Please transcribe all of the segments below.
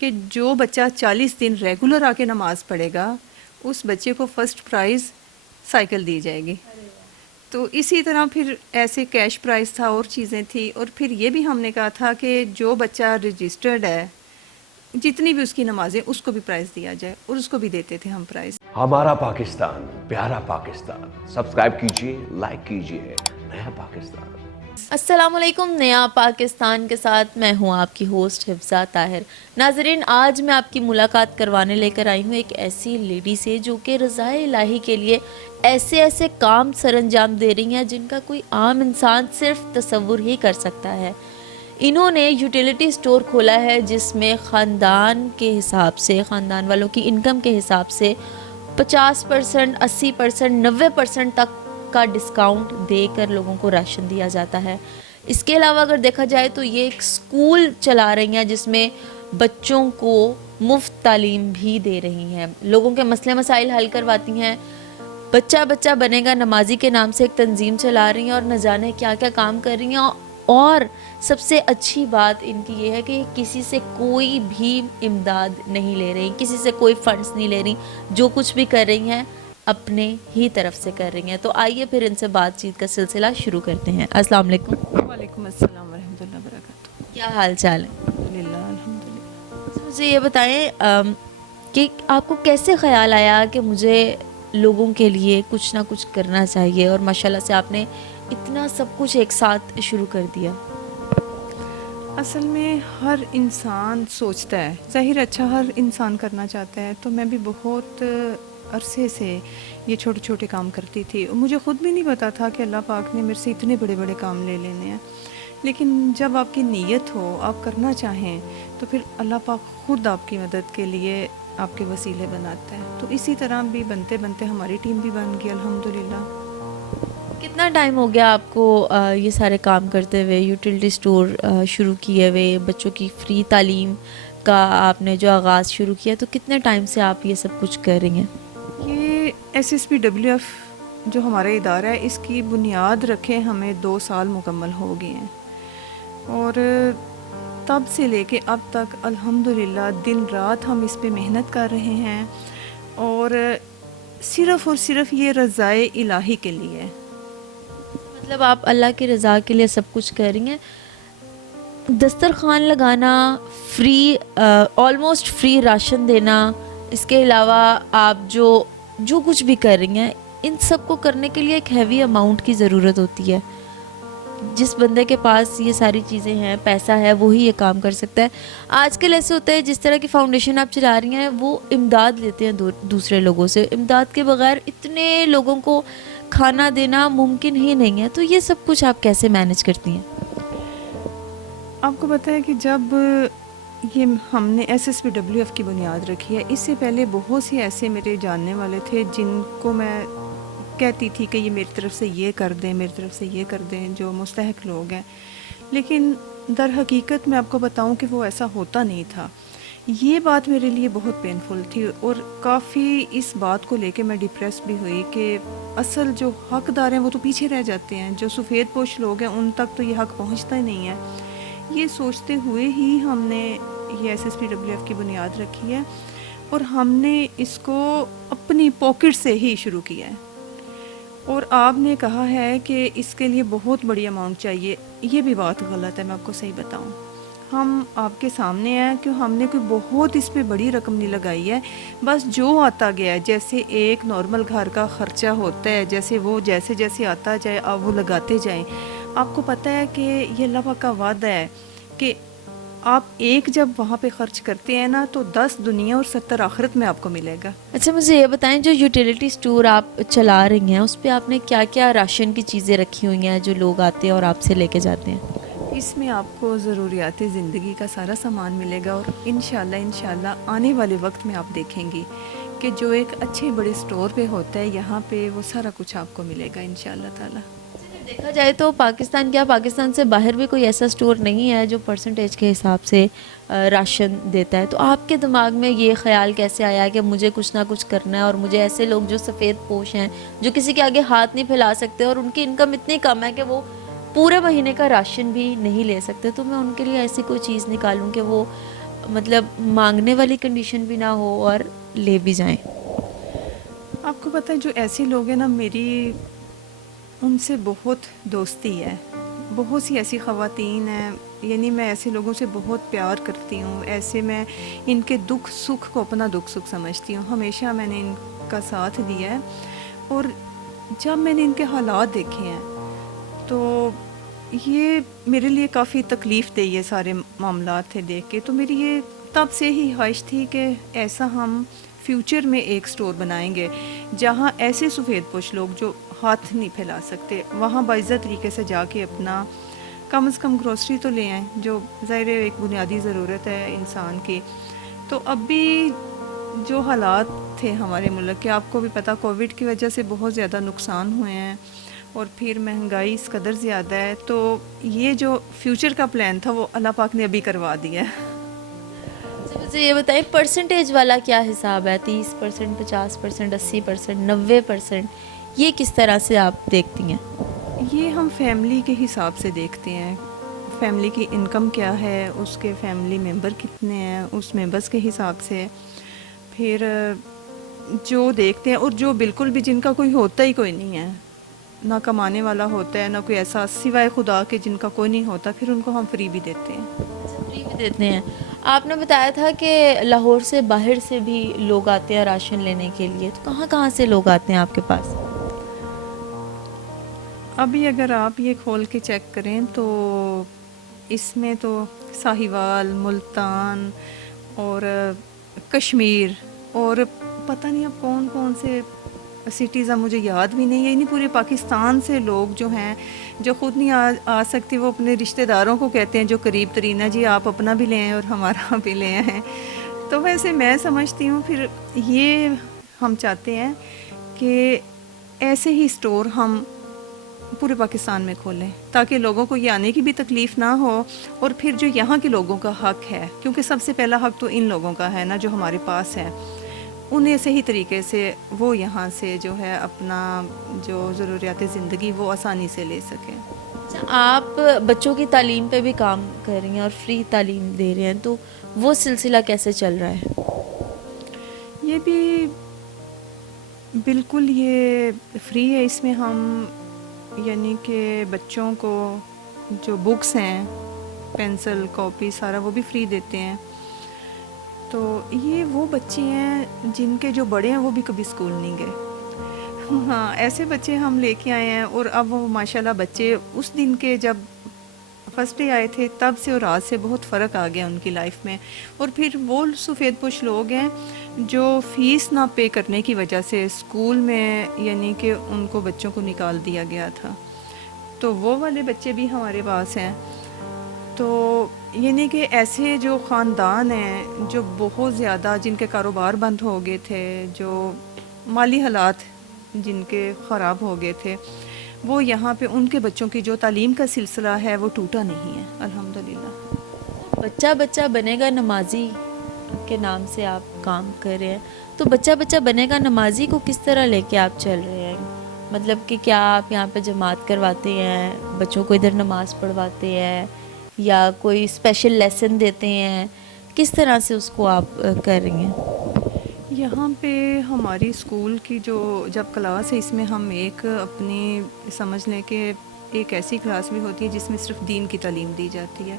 کہ جو بچہ 40 دن ریگولر آ کے نماز پڑھے گا اس بچے کو فرسٹ پرائز سائیکل دی جائے گی. تو اسی طرح پھر ایسے کیش پرائز تھا اور چیزیں تھیں. اور پھر یہ بھی ہم نے کہا تھا کہ جو بچہ رجسٹرڈ ہے جتنی بھی اس کی نمازیں اس کو بھی پرائز دیا جائے, اور اس کو بھی دیتے تھے ہم پرائز. ہمارا پاکستان, پیارا پاکستان. سبسکرائب کیجئے, لائک کیجئے. نیا پاکستان. السلام علیکم. نیا پاکستان کے ساتھ میں ہوں آپ کی ہوسٹ حفظہ طاہر. ناظرین, آج میں آپ کی ملاقات کروانے لے کر آئی ہوں ایک ایسی لیڈی سے جو کہ رضائے الہی کے لیے ایسے کام سر انجام دے رہی ہیں جن کا کوئی عام انسان صرف تصور ہی کر سکتا ہے. انہوں نے یوٹیلیٹی سٹور کھولا ہے جس میں خاندان کے حساب سے, خاندان والوں کی انکم کے حساب سے 50%, 80%, 90% تک کا ڈسکاؤنٹ دے کر لوگوں کو راشن دیا جاتا ہے. اس کے علاوہ اگر دیکھا جائے تو یہ ایک سکول چلا رہی ہیں جس میں بچوں کو مفت تعلیم بھی دے رہی ہیں, لوگوں کے مسئلے مسائل حل کرواتی ہیں. بچہ بنے گا نمازی کے نام سے ایک تنظیم چلا رہی ہیں اور نہ جانے کیا کیا کام کر رہی ہیں. اور سب سے اچھی بات ان کی یہ ہے کہ کسی سے کوئی بھی امداد نہیں لے رہی, کسی سے کوئی فنڈز نہیں لے رہی. جو کچھ بھی کر رہی ہیں اپنے ہی طرف سے کر رہی ہیں. تو آئیے پھر ان سے بات چیت کا سلسلہ شروع کرتے ہیں. السلام علیکم. وعلیکم السلام ورحمۃ اللہ وبرکاتہ. کیا حال چال ہے؟ الحمدللہ الحمدللہ. مجھے یہ بتائیں کہ آپ کو کیسے خیال آیا کہ مجھے لوگوں کے لیے کچھ نہ کچھ کرنا چاہیے, اور ماشاءاللہ سے آپ نے اتنا سب کچھ ایک ساتھ شروع کر دیا؟ اصل میں ہر انسان سوچتا ہے, ظاہر اچھا ہر انسان کرنا چاہتا ہے. تو میں بھی بہت عرصے سے یہ چھوٹے چھوٹے کام کرتی تھی, اور مجھے خود بھی نہیں پتا تھا کہ اللہ پاک نے میرے سے اتنے بڑے بڑے کام لے لینے ہیں. لیکن جب آپ کی نیت ہو, آپ کرنا چاہیں, تو پھر اللہ پاک خود آپ کی مدد کے لیے آپ کے وسیلے بناتا ہے. تو اسی طرح بھی بنتے بنتے ہماری ٹیم بھی بن گئی الحمدللہ. کتنا ٹائم ہو گیا آپ کو یہ سارے کام کرتے ہوئے, یوٹیلیٹی سٹور شروع کیے ہوئے, بچوں کی فری تعلیم کا آپ نے جو آغاز شروع کیا, تو کتنے ٹائم سے آپ یہ سب کچھ کر رہی ہیں؟ یہ SSPWF جو ہمارا ادارہ ہے, اس کی بنیاد رکھے ہمیں 2 سال مکمل ہو گئے ہیں. اور تب سے لے کے اب تک الحمدللہ دن رات ہم اس پہ محنت کر رہے ہیں, اور صرف یہ رضائے الہی کے لیے. مطلب آپ اللہ کی رضا کے لیے سب کچھ کر رہی ہیں. دسترخوان لگانا, فری آلموسٹ فری راشن دینا, اس کے علاوہ آپ جو کچھ بھی کر رہی ہیں, ان سب کو کرنے کے لیے ایک ہیوی اماؤنٹ کی ضرورت ہوتی ہے. جس بندے کے پاس یہ ساری چیزیں ہیں, پیسہ ہے, وہی یہ کام کر سکتا ہے. آج کل ایسے ہوتا ہے جس طرح کی فاؤنڈیشن آپ چلا رہی ہیں وہ امداد لیتے ہیں دوسرے لوگوں سے. امداد کے بغیر اتنے لوگوں کو کھانا دینا ممکن ہی نہیں ہے. تو یہ سب کچھ آپ کیسے مینج کرتی ہیں؟ آپ کو پتہ ہے کہ جب یہ ہم نے SSPWF کی بنیاد رکھی ہے, اس سے پہلے بہت سے ایسے میرے جاننے والے تھے جن کو میں کہتی تھی کہ یہ میری طرف سے یہ کر دیں, میری طرف سے یہ کر دیں, جو مستحق لوگ ہیں. لیکن در حقیقت میں آپ کو بتاؤں کہ وہ ایسا ہوتا نہیں تھا. یہ بات میرے لیے بہت پینفل تھی, اور کافی اس بات کو لے کے میں ڈپریس بھی ہوئی کہ اصل جو حقدار ہیں وہ تو پیچھے رہ جاتے ہیں, جو سفید پوش لوگ ہیں ان تک تو یہ حق پہنچتا ہی نہیں ہے. یہ سوچتے ہوئے ہی ہم نے یہ SSPWF کی بنیاد رکھی ہے, اور ہم نے اس کو اپنی پاکٹ سے ہی شروع کیا ہے. اور آپ نے کہا ہے کہ اس کے لیے بہت بڑی اماؤنٹ چاہیے, یہ بھی بات غلط ہے. میں آپ کو صحیح بتاؤں, ہم آپ کے سامنے ہیں کہ ہم نے کوئی بہت اس پہ بڑی رقم نہیں لگائی ہے. بس جو آتا گیا ہے, جیسے ایک نارمل گھر کا خرچہ ہوتا ہے, جیسے جیسے آتا جائے آپ وہ لگاتے جائیں. آپ کو پتہ ہے کہ یہ اللہ پاک کا وعدہ ہے کہ آپ ایک جب وہاں پہ خرچ کرتے ہیں نا تو 10 دنیا اور 70 آخرت میں آپ کو ملے گا. اچھا, مجھے یہ بتائیں, جو یوٹیلیٹی سٹور آپ چلا رہی ہیں اس پہ آپ نے کیا کیا راشن کی چیزیں رکھی ہوئی ہیں جو لوگ آتے ہیں اور آپ سے لے کے جاتے ہیں؟ اس میں آپ کو ضروریات زندگی کا سارا سامان ملے گا, اور انشاءاللہ آنے والے وقت میں آپ دیکھیں گی کہ جو ایک اچھے بڑے سٹور پہ ہوتا ہے یہاں پہ وہ سارا کچھ آپ کو ملے گا انشاءاللہ تعالی. دیکھا جائے تو پاکستان سے باہر بھی کوئی ایسا سٹور نہیں ہے جو پرسنٹیج کے حساب سے راشن دیتا ہے. تو آپ کے دماغ میں یہ خیال کیسے آیا کہ مجھے کچھ نہ کچھ کرنا ہے, اور مجھے ایسے لوگ جو سفید پوش ہیں, جو کسی کے آگے ہاتھ نہیں پھیلا سکتے, اور ان کی انکم اتنی کم ہے کہ وہ پورے مہینے کا راشن بھی نہیں لے سکتے, تو میں ان کے لیے ایسی کوئی چیز نکالوں کہ وہ مطلب مانگنے والی کنڈیشن بھی نہ ہو اور لے بھی جائیں؟ آپ کو پتہ ہے جو ایسے لوگ ہیں نا، میری ان سے بہت دوستی ہے. بہت سی ایسی خواتین ہیں، یعنی میں ایسے لوگوں سے بہت پیار کرتی ہوں. ایسے میں ان کے دکھ سکھ کو اپنا دکھ سکھ سمجھتی ہوں. ہمیشہ میں نے ان کا ساتھ دیا ہے. اور جب میں نے ان کے حالات دیکھے ہیں تو یہ میرے لیے کافی تکلیف دہ یہ سارے معاملات تھے دیکھ کے. تو میری یہ تب سے ہی خواہش تھی کہ ایسا ہم فیوچر میں ایک سٹور بنائیں گے جہاں ایسے سفید پوش لوگ جو ہاتھ نہیں پھیلا سکتے، وہاں باعزت طریقے سے جا کے اپنا کم از کم گروسری تو لے آئیں، جو ظاہر ہے ایک بنیادی ضرورت ہے انسان کی. تو اب بھی جو حالات تھے ہمارے ملک کے، آپ کو بھی پتہ، کووڈ کی وجہ سے بہت زیادہ نقصان ہوئے ہیں، اور پھر مہنگائی اس قدر زیادہ ہے. تو یہ جو فیوچر کا پلان تھا وہ اللہ پاک نے ابھی کروا دیا ہے. مجھے یہ بتائیں پرسنٹیج والا کیا حساب ہے؟ 30%، 50%، 80%، 90%، یہ کس طرح سے آپ دیکھتی ہیں؟ یہ ہم فیملی کے حساب سے دیکھتے ہیں. فیملی کی انکم کیا ہے، اس کے فیملی ممبر کتنے ہیں، اس ممبرس کے حساب سے پھر جو دیکھتے ہیں. اور جو بالکل بھی جن کا کوئی ہوتا ہی کوئی نہیں ہے، نہ کمانے والا ہوتا ہے، نہ کوئی ایسا سوائے خدا کے جن کا کوئی نہیں ہوتا، پھر ان کو ہم فری بھی دیتے ہیں. فری بھی دیتے ہیں. آپ نے بتایا تھا کہ لاہور سے باہر سے بھی لوگ آتے ہیں راشن لینے کے لیے، تو کہاں کہاں سے لوگ آتے ہیں آپ کے پاس؟ ابھی اگر آپ یہ کھول کے چیک کریں تو اس میں تو ساہیوال، ملتان اور کشمیر اور پتہ نہیں اب کون کون سے سٹیز، اب مجھے یاد بھی نہیں ہے. نہیں، پورے پاکستان سے لوگ جو ہیں، جو خود نہیں آ سکتے، وہ اپنے رشتہ داروں کو کہتے ہیں جو قریب ترین ہے، جی آپ اپنا بھی لیں اور ہمارا بھی لے آئیں. تو ویسے میں سمجھتی ہوں پھر یہ ہم چاہتے ہیں کہ ایسے ہی سٹور ہم پورے پاکستان میں کھولیں تاکہ لوگوں کو یہ آنے کی بھی تکلیف نہ ہو. اور پھر جو یہاں کے لوگوں کا حق ہے، کیونکہ سب سے پہلا حق تو ان لوگوں کا ہے نا جو ہمارے پاس ہے، انہیں صحیح طریقے سے وہ یہاں سے جو ہے اپنا جو ضروریات زندگی وہ آسانی سے لے سکیں. اچھا، آپ بچوں کی تعلیم پہ بھی کام کر رہی ہیں اور فری تعلیم دے رہے ہیں، تو وہ سلسلہ کیسے چل رہا ہے؟ یہ بھی بالکل یہ فری ہے. اس میں ہم یعنی کہ بچوں کو جو بکس ہیں، پینسل، کاپی، سارا وہ بھی فری دیتے ہیں. تو یہ وہ بچے ہیں جن کے جو بڑے ہیں وہ بھی کبھی اسکول نہیں گئے. ہاں، ایسے بچے ہم لے کے آئے ہیں. اور اب وہ ماشاءاللہ بچے اس دن کے جب فرسٹ ڈے آئے تھے تب سے اور آج سے بہت فرق آ گیا ان کی لائف میں. اور پھر وہ سفید پوش لوگ ہیں جو فیس نہ پے کرنے کی وجہ سے اسکول میں یعنی کہ ان کو بچوں کو نکال دیا گیا تھا، تو وہ والے بچے بھی ہمارے پاس ہیں. تو یعنی کہ ایسے جو خاندان ہیں جو بہت زیادہ، جن کے کاروبار بند ہو گئے تھے، جو مالی حالات جن کے خراب ہو گئے تھے، وہ یہاں پہ ان کے بچوں کی جو تعلیم کا سلسلہ ہے وہ ٹوٹا نہیں ہے الحمدللہ. بچہ بچہ بنے گا نمازی کے نام سے آپ کام کر رہے ہیں، تو بچہ بچہ بنے گا نمازی کو کس طرح لے کے آپ چل رہے ہیں؟ مطلب کہ کیا آپ یہاں پہ جماعت کرواتے ہیں، بچوں کو ادھر نماز پڑھواتے ہیں، یا کوئی اسپیشل لیسن دیتے ہیں؟ کس طرح سے اس کو آپ کر رہی ہیں؟ یہاں پہ ہماری اسکول کی جو جب کلاس ہے، اس میں ہم ایک اپنی سمجھ لیں کہ ایک ایسی کلاس بھی ہوتی ہے جس میں صرف دین کی تعلیم دی جاتی ہے.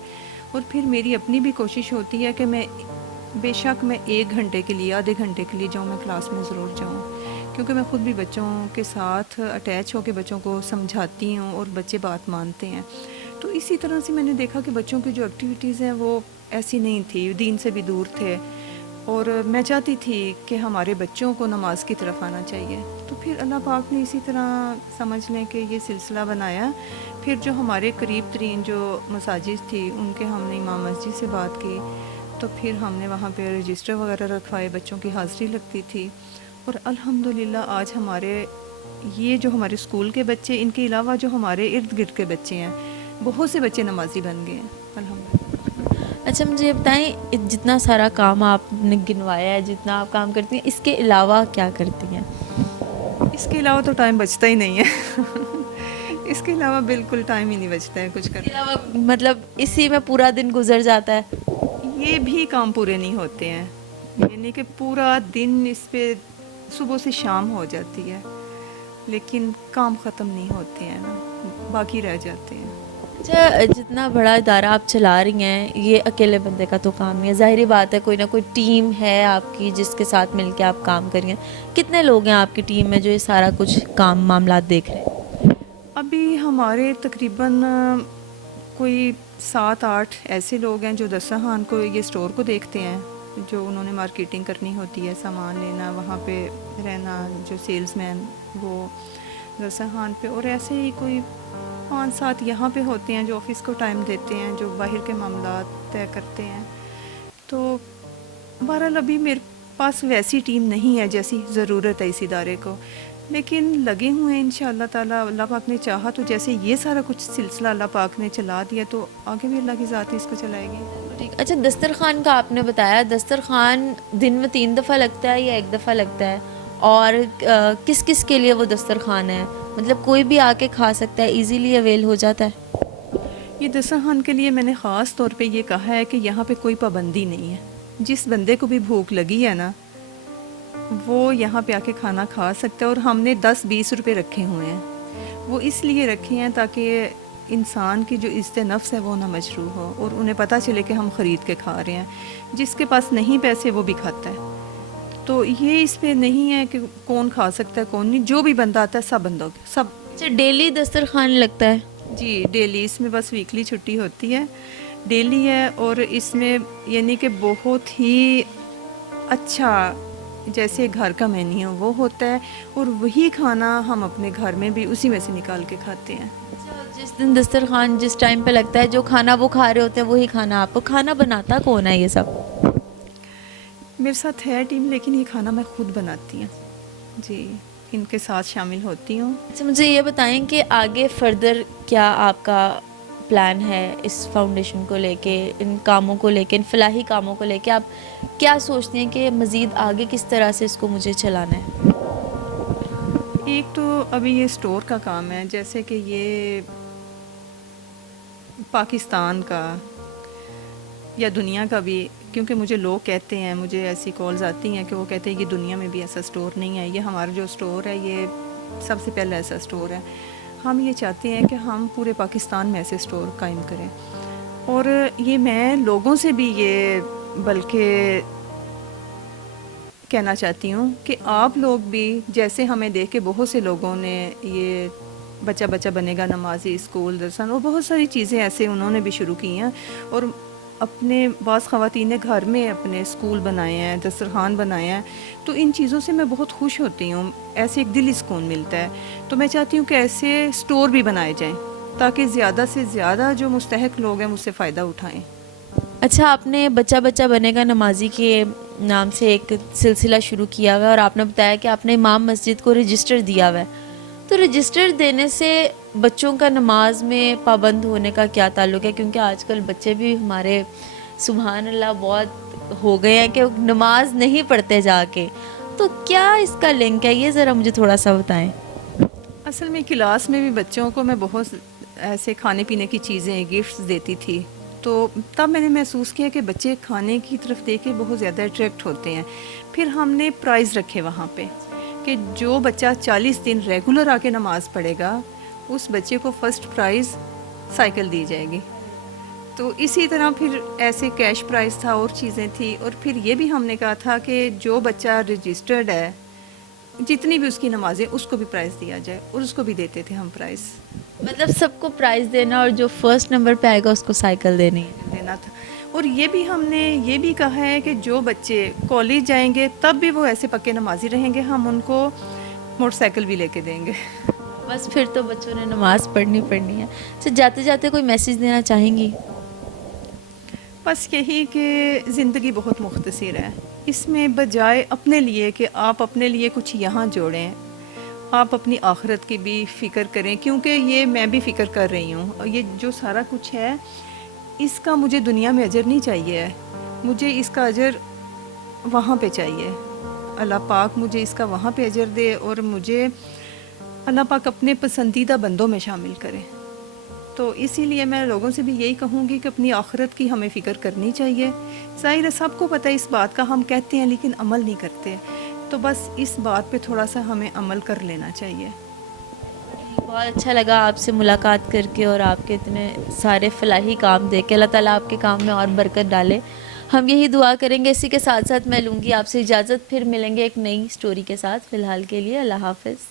اور پھر میری اپنی بھی کوشش ہوتی ہے کہ میں بے شک میں 1 گھنٹے کے لیے، آدھے گھنٹے کے لیے جاؤں، میں کلاس میں ضرور جاؤں، کیونکہ میں خود بھی بچوں کے ساتھ اٹیچ ہو کے بچوں کو سمجھاتی ہوں اور بچے بات مانتے ہیں. تو اسی طرح سے میں نے دیکھا کہ بچوں کی جو ایکٹیویٹیز ہیں وہ ایسی نہیں تھی، دین سے بھی دور تھے. اور میں چاہتی تھی کہ ہمارے بچوں کو نماز کی طرف آنا چاہیے. تو پھر اللہ پاک نے اسی طرح سمجھ لیں کہ یہ سلسلہ بنایا. پھر جو ہمارے قریب ترین جو مساجد تھی ان کے ہم نے امام مسجد سے بات کی، تو پھر ہم نے وہاں پہ رجسٹر وغیرہ رکھوائے، بچوں کی حاضری لگتی تھی. اور الحمدللہ آج ہمارے یہ جو ہمارے اسکول کے بچے، ان کے علاوہ جو ہمارے ارد گرد کے بچے ہیں، بہت سے بچے نمازی بن گئے ہیں الحمدللہ. اچھا، مجھے یہ بتائیں، جتنا سارا کام آپ نے گنوایا ہے، جتنا آپ کام کرتی ہیں، اس کے علاوہ کیا کرتی ہیں؟ اس کے علاوہ تو ٹائم بچتا ہی نہیں ہے. اس کے علاوہ بالکل ٹائم ہی نہیں بچتا ہے کچھ اس کے کرنے. علاوہ مطلب اسی میں پورا دن گزر جاتا ہے؟ یہ بھی کام پورے نہیں ہوتے ہیں، یعنی کہ پورا دن اس پہ صبح سے شام ہو جاتی ہے لیکن کام ختم نہیں ہوتے ہیں نا، باقی رہ جاتے ہیں۔ اچھا، جتنا بڑا ادارہ آپ چلا رہی ہیں یہ اکیلے بندے کا تو کام نہیں ہے، ظاہری بات ہے کوئی نہ کوئی ٹیم ہے آپ کی جس کے ساتھ مل کے آپ کام کر رہی ہیں۔ کتنے لوگ ہیں آپ کی ٹیم میں جو یہ سارا کچھ کام معاملات دیکھ رہے ہیں؟ ابھی ہمارے تقریباً کوئی 7-8 ایسے لوگ ہیں جو دسترخوان کو، یہ اسٹور کو دیکھتے ہیں، جو انہوں نے مارکیٹنگ کرنی ہوتی ہے، سامان لینا، وہاں پہ رہنا، جو سیلز مین وہ دسترخوان پہ، اور ایسے ہی کوئی 5-7 یہاں پہ ہوتے ہیں جو آفس کو ٹائم دیتے ہیں، جو باہر کے معاملات طے کرتے ہیں۔ تو بہرحال ابھی میرے پاس ویسی ٹیم نہیں ہے جیسی ضرورت ہے اس ادارے کو، لیکن لگے ہوئے ہیں انشاءاللہ تعالی، اللہ پاک نے چاہا تو جیسے یہ سارا کچھ سلسلہ اللہ پاک نے چلا دیا تو آگے بھی اللہ کی ذات اس کو چلائے گی۔ ٹھیک، اچھا دسترخوان کا آپ نے بتایا، دسترخوان دن میں 3 دفعہ لگتا ہے یا 1 دفعہ لگتا ہے؟ اور کس کس کے لیے وہ دسترخوان ہے؟ مطلب کوئی بھی آ کے کھا سکتا ہے، ایزیلی اویل ہو جاتا ہے؟ یہ دسترخوان کے لیے میں نے خاص طور پہ یہ کہا ہے کہ یہاں پہ کوئی پابندی نہیں ہے، جس بندے کو بھی بھوک لگی ہے نا وہ یہاں پہ آ کے کھانا کھا سکتا ہے، اور ہم نے 10-20 روپے رکھے ہوئے ہیں، وہ اس لیے رکھے ہیں تاکہ انسان کی جو عزت نفس ہے وہ نہ مجروح ہو، اور انہیں پتہ چلے کہ ہم خرید کے کھا رہے ہیں، جس کے پاس نہیں پیسے وہ بھی کھاتا ہے۔ تو یہ اس پہ نہیں ہے کہ کون کھا سکتا ہے کون نہیں، جو بھی بندہ آتا ہے سب بندوں کے سب۔ اچھا، ڈیلی دسترخوان لگتا ہے؟ جی ڈیلی، اس میں بس ویکلی چھٹی ہوتی ہے، ڈیلی ہے، اور اس میں یعنی کہ بہت ہی اچھا جیسے گھر کا مینیو وہ ہوتا ہے، اور وہی کھانا ہم اپنے گھر میں بھی اسی میں سے نکال کے کھاتے ہیں۔ اچھا، جس دن دسترخوان جس ٹائم پہ لگتا ہے جو کھانا وہ کھا رہے ہوتے ہیں وہی کھانا آپ کو، کھانا بناتا کون ہے یہ سب؟ میرے ساتھ ہے ٹیم لیکن یہ کھانا میں خود بناتی ہوں، جی ان کے ساتھ شامل ہوتی ہوں۔ اچھا، مجھے یہ بتائیں کہ آگے فردر کیا آپ کا پلان ہے اس فاؤنڈیشن کو لے کے، ان کاموں کو لے کے، ان فلاحی کاموں کو لے کے؟ آپ کیا سوچتے ہیں کہ مزید آگے کس طرح سے اس کو مجھے چلانا ہے؟ ایک تو ابھی یہ اسٹور کا کام ہے، جیسے کہ یہ پاکستان کا یا دنیا کا بھی، کیونکہ مجھے لوگ کہتے ہیں، مجھے ایسی کالز آتی ہیں کہ وہ کہتے ہیں کہ دنیا میں بھی ایسا اسٹور نہیں ہے، یہ ہمارا جو اسٹور ہے یہ سب سے پہلے ایسا اسٹور ہے۔ ہم یہ چاہتے ہیں کہ ہم پورے پاکستان میں ایسے اسٹور قائم کریں، اور یہ میں لوگوں سے بھی یہ بلکہ کہنا چاہتی ہوں کہ آپ لوگ بھی، جیسے ہمیں دیکھ کے بہت سے لوگوں نے یہ بچہ بچہ بنے گا نمازی اسکول درسن اور بہت ساری چیزیں ایسے انہوں نے بھی شروع کی ہیں، اور اپنے بعض خواتین نے گھر میں اپنے اسکول بنائے ہیں، دسترخوان بنائے ہیں، تو ان چیزوں سے میں بہت خوش ہوتی ہوں، ایسے ایک دلی سکون ملتا ہے۔ تو میں چاہتی ہوں کہ ایسے اسٹور بھی بنائے جائیں تاکہ زیادہ سے زیادہ جو مستحق لوگ ہیں اس سے فائدہ اٹھائیں۔ اچھا، آپ نے بچہ بچہ بنے گا نمازی کے نام سے ایک سلسلہ شروع کیا ہوا ہے، اور آپ نے بتایا کہ آپ نے امام مسجد کو رجسٹر دیا ہوا ہے، تو رجسٹر دینے سے بچوں کا نماز میں پابند ہونے کا کیا تعلق ہے؟ کیونکہ آج کل بچے بھی ہمارے سبحان اللہ بہت ہو گئے ہیں کہ نماز نہیں پڑھتے جا کے، تو کیا اس کا لنک ہے؟ یہ ذرا مجھے تھوڑا سا بتائیں۔ اصل میں کلاس میں بھی بچوں کو میں بہت ایسے کھانے پینے کی چیزیں گفٹس دیتی تھی، تو تب میں نے محسوس کیا کہ بچے کھانے کی طرف دیکھ کے بہت زیادہ اٹریکٹ ہوتے ہیں۔ پھر ہم نے پرائز رکھے وہاں پہ کہ جو بچہ 40 دن ریگولر آ کے نماز پڑھے گا اس بچے کو فرسٹ پرائز سائیکل دی جائے گی۔ تو اسی طرح پھر ایسے کیش پرائز تھا اور چیزیں تھی، اور پھر یہ بھی ہم نے کہا تھا کہ جو بچہ رجسٹرڈ ہے جتنی بھی اس کی نمازیں اس کو بھی پرائز دیا جائے، اور اس کو بھی دیتے تھے ہم پرائز مطلب سب کو پرائز دینا، اور جو فرسٹ نمبر پہ آئے گا اس کو سائیکل دینی ہے۔ دینا تھا۔ اور یہ بھی ہم نے یہ بھی کہا ہے کہ جو بچے کالج جائیں گے تب بھی وہ ایسے پکے نمازی رہیں گے، ہم ان کو موٹر سائیکل بھی لے کے دیں گے۔ بس پھر تو بچوں نے نماز پڑھنی ہے۔ تو جاتے جاتے کوئی میسیج دینا چاہیں گی؟ بس یہی کہ زندگی بہت مختصر ہے، اس میں بجائے اپنے لیے کہ آپ اپنے لیے کچھ یہاں جوڑیں، آپ اپنی آخرت کی بھی فکر کریں، کیونکہ یہ میں بھی فکر کر رہی ہوں، اور یہ جو سارا کچھ ہے اس کا مجھے دنیا میں اجر نہیں چاہیے، مجھے اس کا اجر وہاں پہ چاہیے۔ اللہ پاک مجھے اس کا وہاں پہ اجر دے، اور مجھے اللہ پاک اپنے پسندیدہ بندوں میں شامل کرے۔ تو اسی لیے میں لوگوں سے بھی یہی کہوں گی کہ اپنی آخرت کی ہمیں فکر کرنی چاہیے، ظاہر ہے سب کو پتہ ہے اس بات کا، ہم کہتے ہیں لیکن عمل نہیں کرتے، تو بس اس بات پہ تھوڑا سا ہمیں عمل کر لینا چاہیے۔ بہت اچھا لگا آپ سے ملاقات کر کے اور آپ کے اتنے سارے فلاحی کام دیکھ کے، اللہ تعالیٰ آپ کے کام میں اور برکت ڈالے، ہم یہی دعا کریں گے۔ اسی کے ساتھ ساتھ میں لوں گی آپ سے اجازت، پھر ملیں گے ایک نئی سٹوری کے ساتھ، فی الحال کے لیے اللہ حافظ۔